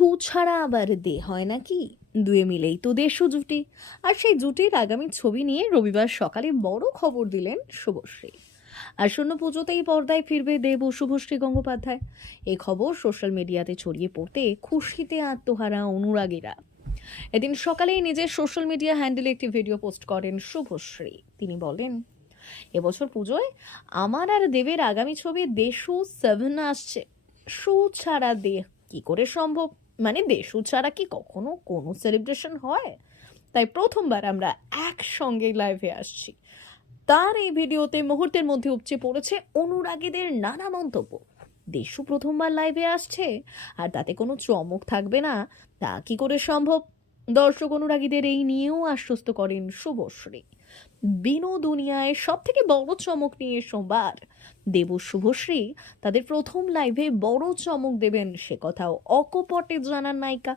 সু ছাড়া আবার দে, হয় নাকি? দুয়ে মিলেই তো দেশু জুটি। আর সেই জুটির আগামী ছবি নিয়ে রবিবার সকালে বড় খবর দিলেন শুভশ্রী। আসন্ন পুজোতেই পর্দায় ফিরবে দেব শুভশ্রী গঙ্গোপাধ্যায়। এই খবর সোশ্যাল মিডিয়াতে ছড়িয়ে পড়তে খুশিতে আত্মহারা অনুরাগীরা। এদিন সকালেই নিজের সোশ্যাল মিডিয়া হ্যান্ডেলে একটি ভিডিও পোস্ট করেন শুভশ্রী। তিনি বলেন, এবছর পুজোয় আমার আর দেবের আগামী ছবি দেশু সেভেন আসছে। সু ছাড়া দে কি করে সম্ভব? মানে দেশু ছাড়া কি কখনো কোনো সেলিব্রেশন হয়? তাই প্রথমবার আমরা একসঙ্গে লাইভে আসছি। তার এই ভিডিওতে মুহূর্তের মধ্যে উপচে পড়েছে অনুরাগীদের নানা মন্তব্য। দেশু প্রথমবার লাইভে আসছে, আর তাতে কোনো চমক থাকবে না। তা কি করে সম্ভব? দর্শক অনুরাগীদের এই নিয়েও আশ্বস্ত করেন শুভশ্রী। বিনো দুনিয়ায় সব থেকে বড় চমক নিয়ে সোমবার দেব শুভশ্রী তাদের প্রথম লাইভে বড় চমক দেবেন সে কথাও অকপটে জানান নায়িকা।